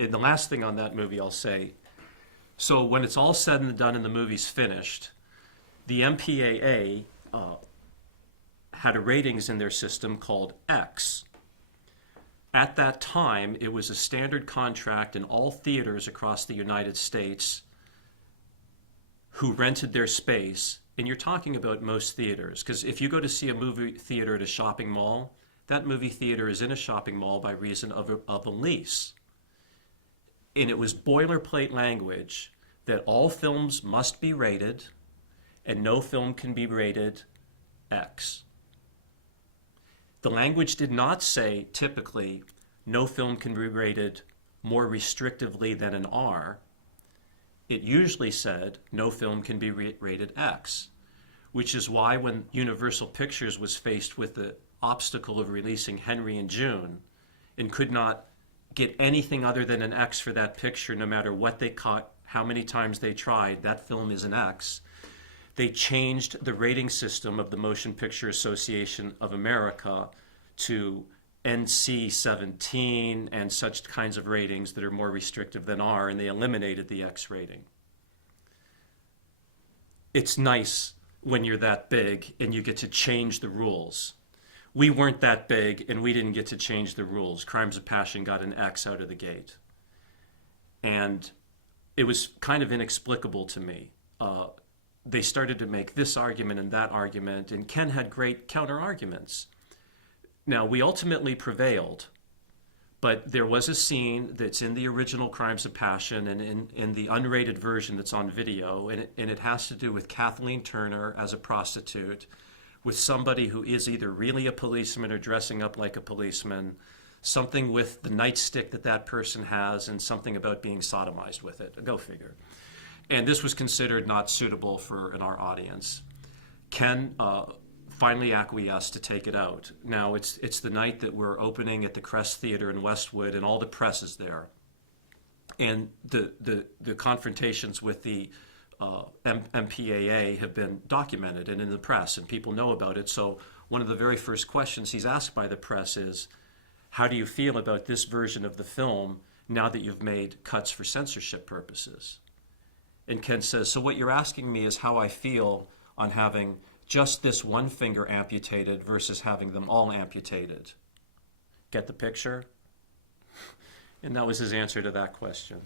And the last thing on that movie I'll say, so when it's all said and done and the movie's finished, the MPAA had a ratings in their system called X. At that time, it was a standard contract in all theaters across the United States who rented their space. And you're talking about most theaters, because if you go to see a movie theater at a shopping mall, that movie theater is in a shopping mall by reason of a lease. And it was boilerplate language that all films must be rated and no film can be rated X. The language did not say, typically, no film can be rated more restrictively than an R. It usually said, no film can be rated X, which is why when Universal Pictures was faced with the obstacle of releasing Henry and June and could not get anything other than an X for that picture, no matter what they caught, how many times they tried, that film is an X. They changed the rating system of the Motion Picture Association of America to NC-17 and such kinds of ratings that are more restrictive than R, and they eliminated the X rating. It's nice when you're that big and you get to change the rules. We weren't that big and we didn't get to change the rules. Crimes of Passion got an X out of the gate. And it was kind of inexplicable to me. They started to make this argument and that argument, and Ken had great counter-arguments. Now, we ultimately prevailed, but there was a scene that's in the original Crimes of Passion and in the unrated version that's on video, and it has to do with Kathleen Turner as a prostitute with somebody who is either really a policeman or dressing up like a policeman, something with the nightstick that person has, and something about being sodomized with it. Go figure. And this was considered not suitable for our audience. Ken finally acquiesced to take it out. Now, it's the night that we're opening at the Crest Theater in Westwood, and all the press is there. And the confrontations with the MPAA have been documented and in the press, and people know about it. So one of the very first questions he's asked by the press is, how do you feel about this version of the film now that you've made cuts for censorship purposes? And Ken says, so what you're asking me is how I feel on having just this one finger amputated versus having them all amputated. Get the picture? And that was his answer to that question.